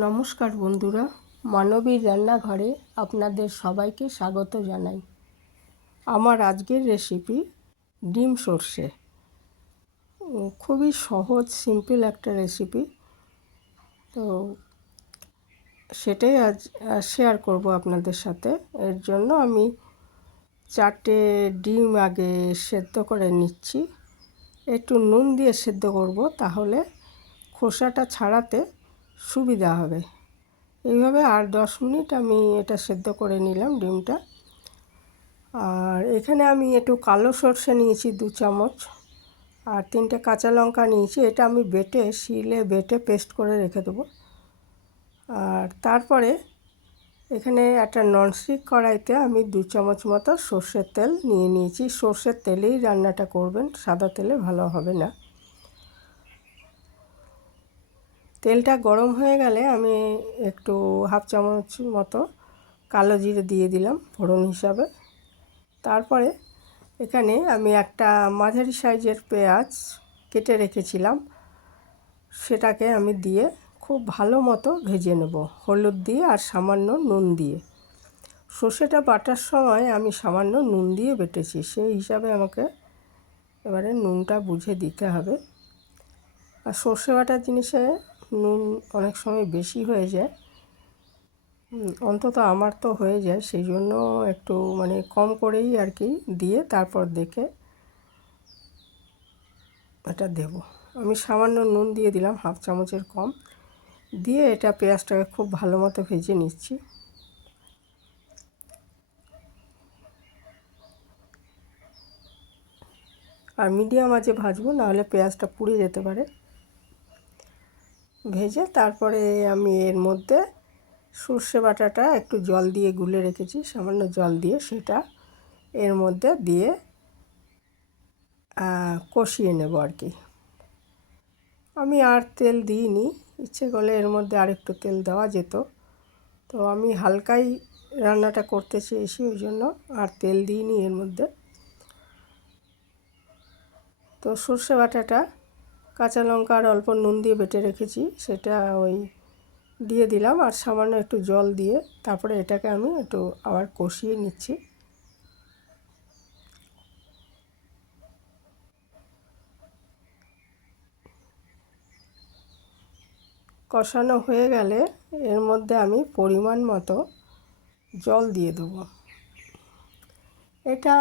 নমস্কার বন্ধুরা, মানবীর রান্নাঘরে আপনাদের সবাইকে স্বাগত জানাই। আমার আজকের রেসিপি ডিম সর্ষে। খুবই সহজ সিম্পল একটা রেসিপি, তো সেটাই আজ শেয়ার করব আপনাদের সাথে। এর জন্য আমি 4টে ডিম আগে সেদ্ধ করে নিচ্ছি। একটু নুন দিয়ে সেদ্ধ করব, তাহলে খোসাটা ছাড়াতে সুবিধা হবে। এইভাবে 8-10 মিনিট আমি এটা সেদ্ধ করে নিলাম ডিমটা। আর এখানে আমি একটু কালো সরষে নিয়েছি 2 চামচ, আর 3টে কাঁচা লঙ্কা নিয়েছি। এটা আমি শিলে বেটে পেস্ট করে রেখে দেবো। আর তারপরে এখানে একটা ননস্টিক কড়াইতে আমি 2 চামচ মতো সর্ষের তেল নিয়ে নিয়েছি। সর্ষের তেলেই রান্নাটা করবেন, সাদা তেলে ভালো হবে না। তেলটা গরম হয়ে গেলে আমি একটু 1/2 চামচ মতো কালো জিরে দিয়ে দিলাম ফোড়ন হিসাবে। তারপরে এখানে আমি একটা মাঝারি সাইজের পেঁয়াজ কেটে রেখেছিলাম, সেটাকে আমি দিয়ে খুব ভালো মতো ভেজে নেব, হলুদ দিয়ে আর সামান্য নুন দিয়ে। সর্ষেটা বাটার সময় আমি সামান্য নুন দিয়ে বেটেছি, সেই হিসাবে আমাকে এবারে নুনটা বুঝে দিতে হবে। আর সর্ষে বাটার জিনিসে নুন অনেক সময় বেশি হয়ে যায়, অন্তত আমার তো হয়ে যায়, সেই জন্য একটু কম করেই আর কি দিয়ে তারপর দেখে এটা দেব। আমি সামান্য নুন দিয়ে দিলাম, 1/2 চামচের কম দিয়ে এটা পেঁয়াজটাকে খুব ভালো মতো ভেজে নিচ্ছি। আর মিডিয়াম আঁচে ভাজবো, নাহলে পেঁয়াজটা পুড়ে যেতে পারে। ভেজে তারপরে আমি এর মধ্যে সর্ষে বাটাটা একটু জল দিয়ে গুলে রেখেছি, সামান্য জল দিয়ে সেটা এর মধ্যে দিয়ে কষিয়ে নেব আর কি। আমি আর তেল দিইনি, ইচ্ছে করলে এর মধ্যে আরেকটু তেল দেওয়া যেত, তো আমি হালকাই রান্নাটা করতে চেয়েছি, ওই জন্য আর তেল দিইনি এর মধ্যে। তো সর্ষে বাটাটা, কাঁচা লঙ্কা আর অল্প নুন দিয়ে বেটে রেখেছি, সেটা ওই দিয়ে দিলাম আর সামান্য একটু জল দিয়ে তারপরে এটাকে আমি একটু আবার কষিয়ে নিচ্ছি। কষানো হয়ে গেলে এর মধ্যে আমি পরিমাণ মতো জল দিয়ে দেবো। এটা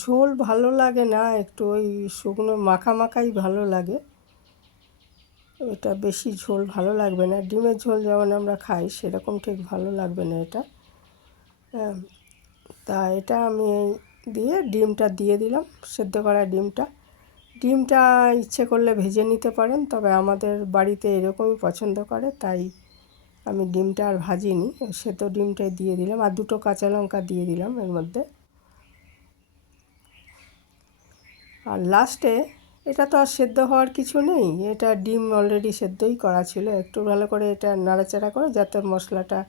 ঝোল ভালো লাগে না, একটু ওই শুকনো মাখাই ভালো লাগে। এটা বেশি ঝোল ভালো লাগবে না, ডিমের ঝোল যেমন আমরা খাই সেরকম ঠিক ভালো লাগবে না এটা। তা এটা আমি দিয়ে ডিমটা দিয়ে দিলাম, সেদ্ধ করা ডিমটা ইচ্ছে করলে ভেজে নিতে পারেন, তবে আমাদের বাড়িতে এরকমই পছন্দ করে, তাই আমি ডিমটা আর ভাজিনি, সেদ্ধ ডিমটাই দিয়ে দিলাম। আর 2টো কাঁচা লঙ্কা দিয়ে দিলাম এর মধ্যে। আর লাস্টে, এটা তো আর সেদ্ধ হওয়ার কিছু নেই, এটা ডিম অলরেডি সেদ্ধই করা ছিল, একটু ভালো করে এটা নাড়াচাড়া করে যাতে মশলাটা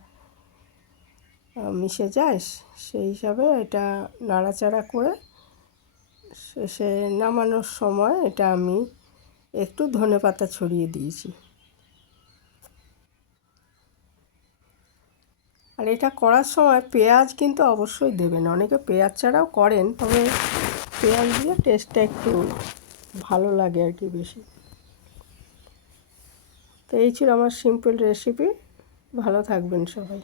মিশে যায়, সেই হিসাবে এটা নাড়াচাড়া করে শেষে নামানোর সময় এটা আমি একটু ধনেপাতা ছড়িয়ে দিয়েছি। আর এটা করার সময় পেঁয়াজ কিন্তু অবশ্যই দেবেন, অনেকে পেঁয়াজ ছাড়াও করেন, তবে পেঁয়াজ দিয়ে টেস্টটা একটু ভালো লাগে আর কি বেশি। তো এই ছিল আমার সিম্পল রেসিপি। ভালো থাকবেন সবাই।